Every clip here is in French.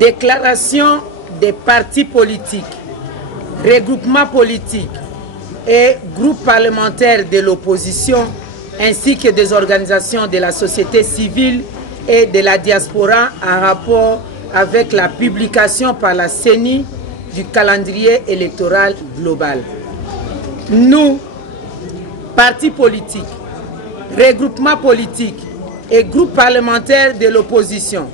Déclaration des partis politiques, regroupements politiques et groupes parlementaires de l'opposition ainsi que des organisations de la société civile et de la diaspora en rapport avec la publication par la CENI du calendrier électoral global. Nous, partis politiques, regroupements politiques et groupes parlementaires de l'opposition,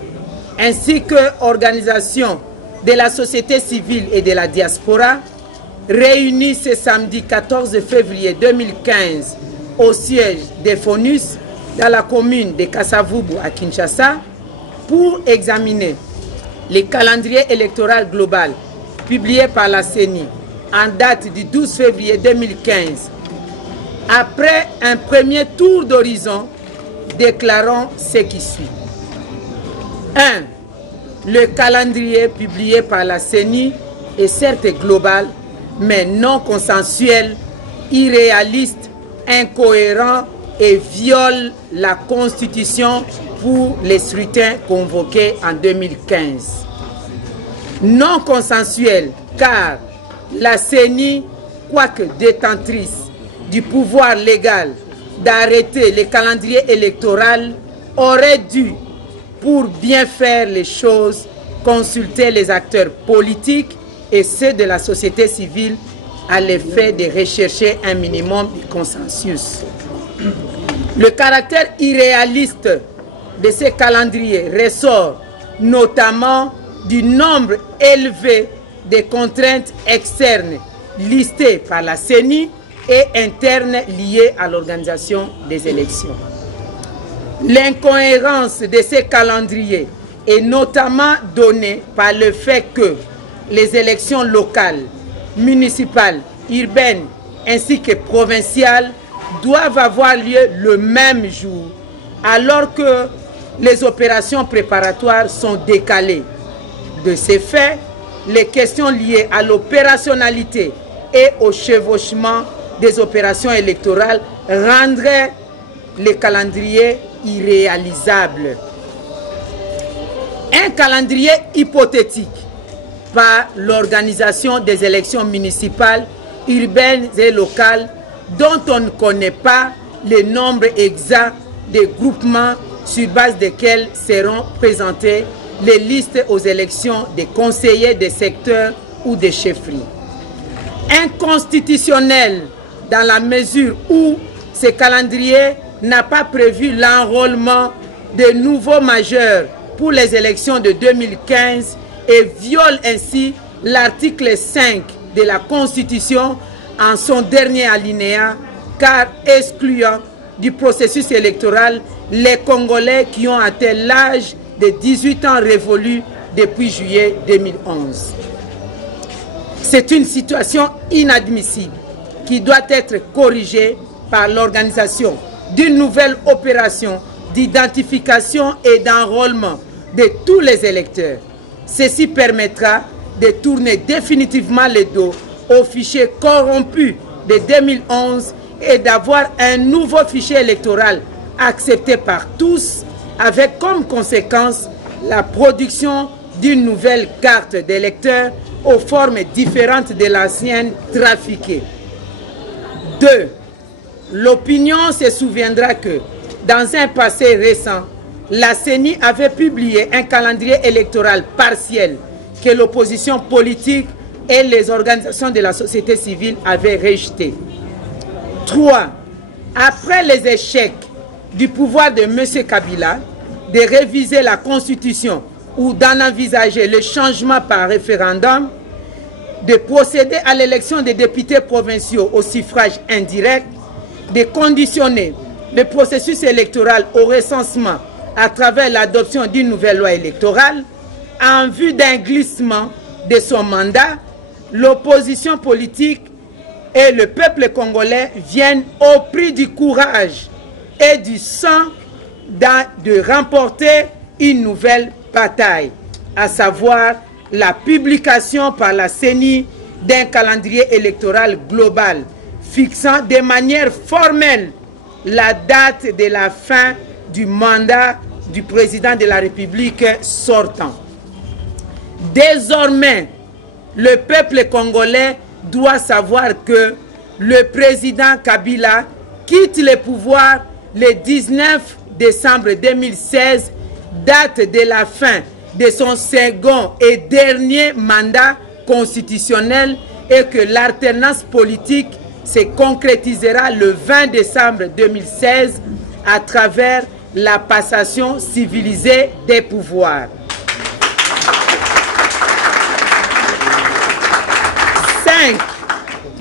ainsi que organisations de la société civile et de la diaspora, réunis ce samedi 14 février 2015 au siège des FONUS dans la commune de Kasavubu à Kinshasa pour examiner le calendrier électoral global publié par la CENI en date du 12 février 2015. Après un premier tour d'horizon, déclarons ce qui suit. 1. Le calendrier publié par la CENI est certes global, mais non consensuel, irréaliste, incohérent et viole la Constitution pour les scrutins convoqués en 2015. Non consensuel car la CENI, quoique détentrice du pouvoir légal d'arrêter le calendrier électoral, aurait dû, pour bien faire les choses, consulter les acteurs politiques et ceux de la société civile à l'effet de rechercher un minimum de consensus. Le caractère irréaliste de ces calendriers ressort notamment du nombre élevé de contraintes externes listées par la CENI et internes liées à l'organisation des élections. L'incohérence de ces calendriers est notamment donnée par le fait que les élections locales, municipales, urbaines ainsi que provinciales doivent avoir lieu le même jour, alors que les opérations préparatoires sont décalées. De ces faits, les questions liées à l'opérationnalité et au chevauchement des opérations électorales rendraient le calendrier irréalisable. Un calendrier hypothétique par l'organisation des élections municipales, urbaines et locales dont on ne connaît pas le nombre exact des groupements sur base desquels seront présentées les listes aux élections des conseillers des secteurs ou des chefferies. Inconstitutionnel dans la mesure où ce calendrier n'a pas prévu l'enrôlement de nouveaux majeurs pour les élections de 2015 et viole ainsi l'article 5 de la Constitution en son dernier alinéa, car excluant du processus électoral les Congolais qui ont atteint l'âge de 18 ans révolu depuis juillet 2011. C'est une situation inadmissible qui doit être corrigée par l'organisation d'une nouvelle opération d'identification et d'enrôlement de tous les électeurs. Ceci permettra de tourner définitivement le dos au fichier corrompu de 2011 et d'avoir un nouveau fichier électoral accepté par tous, avec comme conséquence la production d'une nouvelle carte d'électeur aux formes différentes de l'ancienne trafiquée. 2. L'opinion se souviendra que, dans un passé récent, la CENI avait publié un calendrier électoral partiel que l'opposition politique et les organisations de la société civile avaient rejeté. 3. Après les échecs du pouvoir de M. Kabila de réviser la Constitution ou d'en envisager le changement par référendum, de procéder à l'élection des députés provinciaux au suffrage indirect, de conditionner le processus électoral au recensement à travers l'adoption d'une nouvelle loi électorale, en vue d'un glissement de son mandat, l'opposition politique et le peuple congolais viennent au prix du courage et du sang de remporter une nouvelle bataille, à savoir la publication par la CENI d'un calendrier électoral global fixant de manière formelle la date de la fin du mandat du président de la République sortant. Désormais, le peuple congolais doit savoir que le président Kabila quitte le pouvoir le 19 décembre 2016, date de la fin de son second et dernier mandat constitutionnel, et que l'alternance politique se concrétisera le 20 décembre 2016 à travers la passation civilisée des pouvoirs. 5.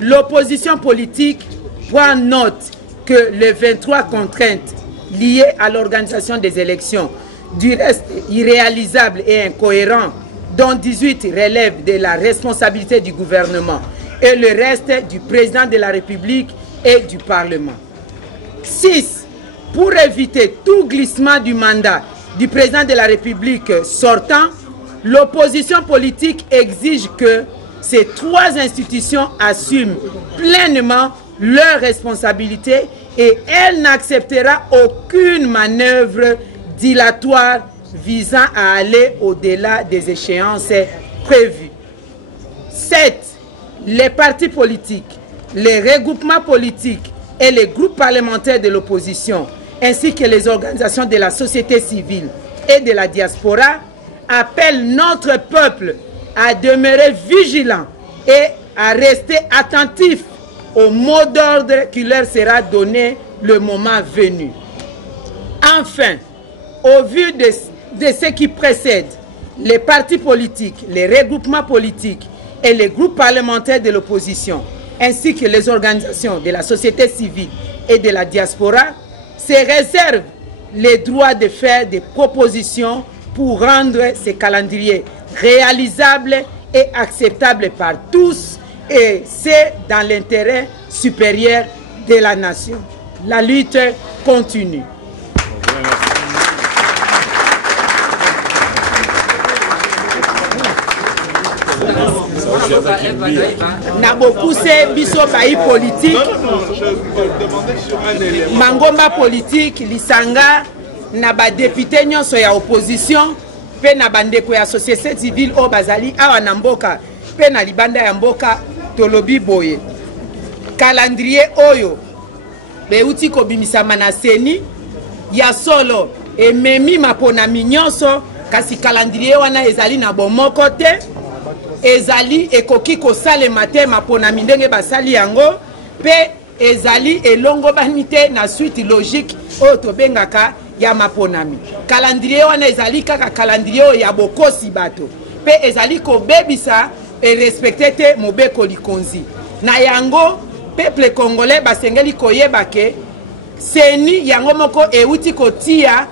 L'opposition politique prend note que les 23 contraintes liées à l'organisation des élections, du reste irréalisable et incohérent, dont 18 relèvent de la responsabilité du gouvernement et le reste du président de la République et du Parlement. 6. Pour éviter tout glissement du mandat du président de la République sortant, l'opposition politique exige que ces 3 institutions assument pleinement leurs responsabilités et elle n'acceptera aucune manœuvre dilatoire visant à aller au-delà des échéances prévues. 7. Les partis politiques, les regroupements politiques et les groupes parlementaires de l'opposition, ainsi que les organisations de la société civile et de la diaspora, appellent notre peuple à demeurer vigilant et à rester attentif au mot d'ordre qui leur sera donné le moment venu. Enfin, au vu de ce qui précède, les partis politiques, les regroupements politiques et les groupes parlementaires de l'opposition, ainsi que les organisations de la société civile et de la diaspora, se réservent le droit de faire des propositions pour rendre ces calendriers réalisables et acceptables par tous, et c'est dans l'intérêt supérieur de la nation. La lutte continue. Nabopousse biso bayi politique mangomba politique lisanga na ba député nyonso ya opposition pe na bandeko ya société civile o bazali awa na mboka pe na libanda ya mboka tolobi boye calendrier oyo beuti kobimisama na seni ya solo ememi maponami nyonso kasi calendrier wana ezali na bomoko te ezali ekoki kosalema te maponami ndenge basali yango pe ezali elongo bani te na suite logique oyo tobengaka ya maponami. Calendrier wana ezali kaka calendrier ya bokosi bato pe ezali kobebisa e respecte te mobeko likonzi na yango peuple congolais basengeli koyeba ke seni yango moko euti kotia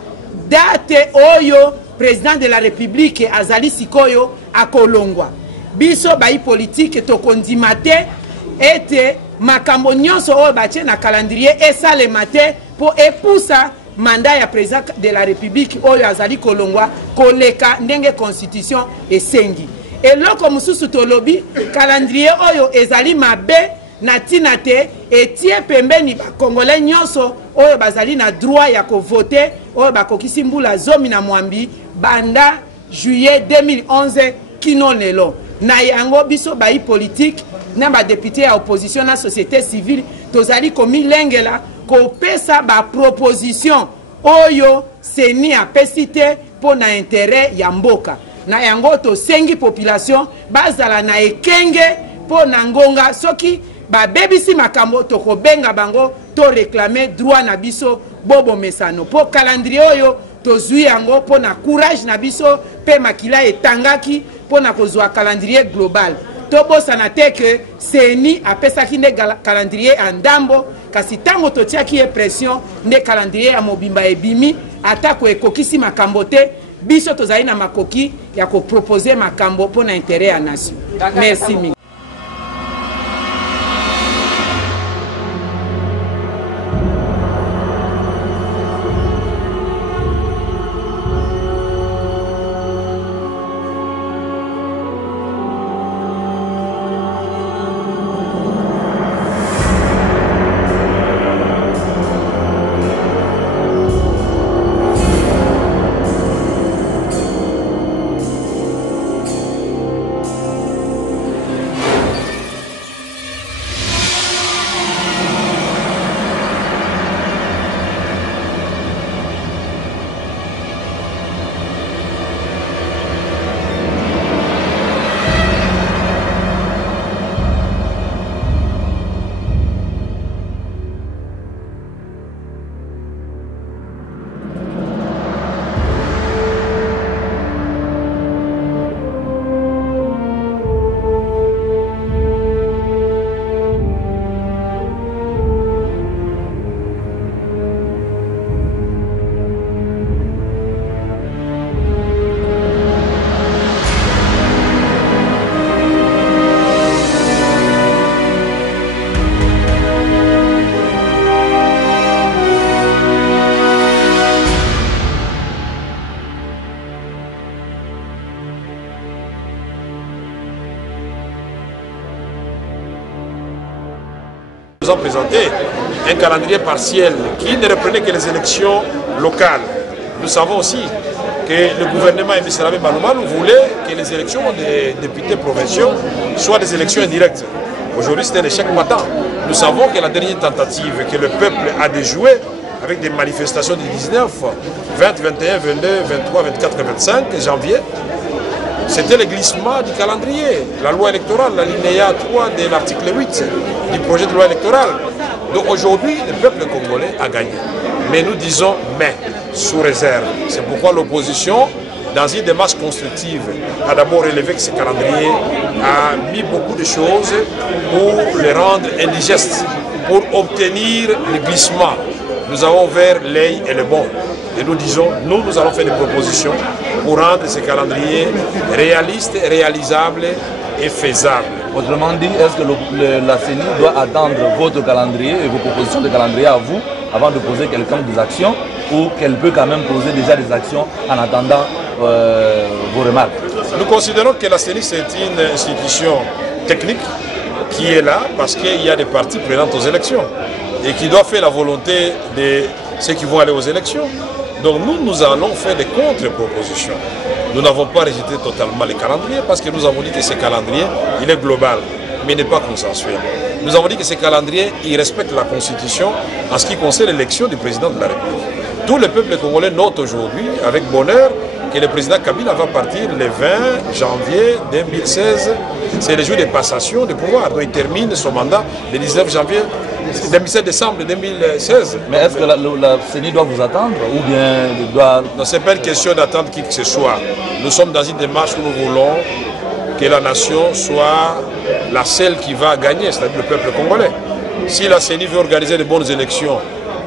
date oyo président de la république azali sikoyo akolongwa. Biso bayi politique tokondima te ete makambo nyonso oyo batie na calendrier esalema te po epusa mandat ya président de la république oyo azali kolongwa koleka ndenge constitution esengi. Eloko mususu tolobi calendrier oyo ezali mabe na tina te etie pembeni ba congolais nyonso oyo bazali na droit ya kovote oyo bakokisi mbula zomi na mwambi banda juillet 2011 kino lelo. Na yango biso bayi politique na ba député ya opposition na société civile tozali komilengela kopesa ba proposition oyo seni apesi te po na intérêt ya mboka. Na yango tosengi population bazala na ekenge po na ngonga soki ba bebisi makambo tokobenga bango to réclamer droit na biso bobo mesano po calendrier oyo tozui yango po na courage na biso pe makila etangaki po na kozwa calendrier global. Tobosana te ke seni apesaki nde calendrier ya ndambo kasi tango totiaki ye pression nde calendrier ya mobimba ebimi atako ekokisi makambo te biso tozali na makoki ya kopropose makambo po na intérêt ya nation. Merci. Nous avons présenté un calendrier partiel qui ne reprenait que les élections locales. Nous savons aussi que le gouvernement M. Rabé Manoumane voulait que les élections des députés provinciaux soient des élections indirectes. Aujourd'hui, c'est un échec matin. Nous savons que la dernière tentative que le peuple a déjouée avec des manifestations du 19, 20, 21, 22, 23, 24 et 25 janvier, c'était le glissement du calendrier, la loi électorale, l'alinéa 3 de l'article 8 du projet de loi électorale. Donc aujourd'hui, le peuple congolais a gagné. Mais nous disons mais, sous réserve. C'est pourquoi l'opposition, dans une démarche constructive, a d'abord relevé que ce calendrier a mis beaucoup de choses pour les rendre indigestes, pour obtenir le glissement. Nous avons ouvert l'œil et le bon. Et nous disons, nous allons faire des propositions pour rendre ce calendrier réaliste, réalisable et faisable. Autrement dit, est-ce que la CENI doit attendre votre calendrier et vos propositions de calendrier à vous avant de poser quelconque des actions, ou qu'elle peut quand même poser déjà des actions en attendant vos remarques? Nous considérons que la CENI c'est une institution technique qui est là parce qu'il y a des partis prenantes aux élections et qui doit faire la volonté de ceux qui vont aller aux élections. Donc nous allons faire des contre-propositions. Nous n'avons pas rejeté totalement les calendriers parce que nous avons dit que ce calendrier, il est global, mais il n'est pas consensuel. Nous avons dit que ce calendrier, il respecte la Constitution en ce qui concerne l'élection du président de la République. Tout le peuple congolais note aujourd'hui, avec bonheur, que le président Kabila va partir le 20 janvier 2016. C'est le jour de passation de pouvoir. Donc il termine son mandat le 19 janvier, 17 décembre 2016. Mais est-ce que la CENI doit vous attendre ou bien doit... Non, ce n'est pas une question d'attendre qui que ce soit. Nous sommes dans une démarche où nous voulons que la nation soit la seule qui va gagner, c'est-à-dire le peuple congolais. Si la CENI veut organiser de bonnes élections,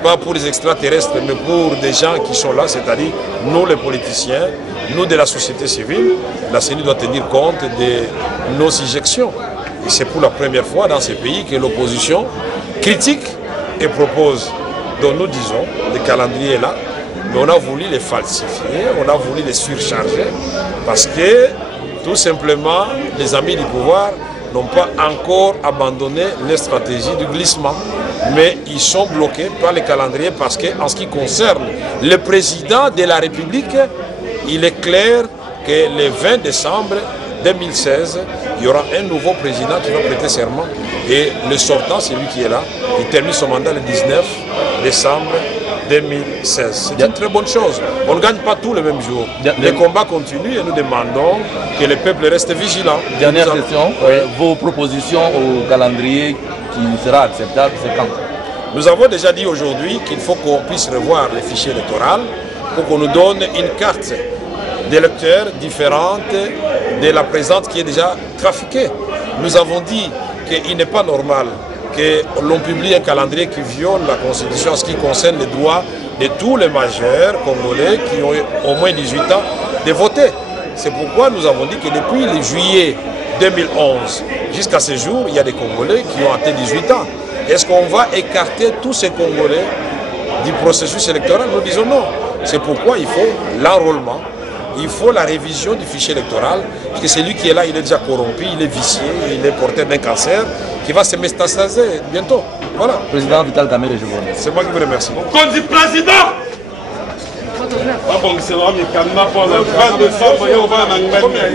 pas pour les extraterrestres, mais pour des gens qui sont là, c'est-à-dire nous les politiciens, nous de la société civile, la CENI doit tenir compte de nos injections. Et c'est pour la première fois dans ces pays que l'opposition critique et propose. Donc nous disons, le calendrier est là, mais on a voulu les falsifier, on a voulu les surcharger, parce que tout simplement, les amis du pouvoir n'ont pas encore abandonné les stratégies du glissement. Mais ils sont bloqués par le calendrier parce qu'en ce qui concerne le président de la République, il est clair que le 20 décembre 2016, il y aura un nouveau président qui va prêter serment. Et le sortant, c'est lui qui est là. Il termine son mandat le 19 décembre 2016. C'est une très bonne chose. On ne gagne pas tout le même jour. Les combats continuent et nous demandons que le peuple reste vigilant. Dernière question, vos propositions au calendrier qui sera acceptable, c'est quand? Nous avons déjà dit aujourd'hui qu'il faut qu'on puisse revoir les fichiers électoraux pour qu'on nous donne une carte d'électeurs différente de la présente qui est déjà trafiquée. Nous avons dit qu'il n'est pas normal que l'on publie un calendrier qui viole la Constitution en ce qui concerne les droits de tous les majeurs congolais qui ont au moins 18 ans de voter. C'est pourquoi nous avons dit que depuis le juillet 2011 jusqu'à ce jour, il y a des Congolais qui ont atteint 18 ans. Est-ce qu'on va écarter tous ces Congolais du processus électoral? Nous disons non. C'est pourquoi il faut l'enrôlement, il faut la révision du fichier électoral, parce que celui qui est là, il est déjà corrompu, il est vicié, il est porteur d'un cancer qui va se métastaser bientôt. Voilà. Président Vital Kamerhe, je vous remercie. C'est moi qui vous remercie. Qu'on dit président! Ah bon, c'est vraiment un canard pour la grande femme, et on va en Angleterre.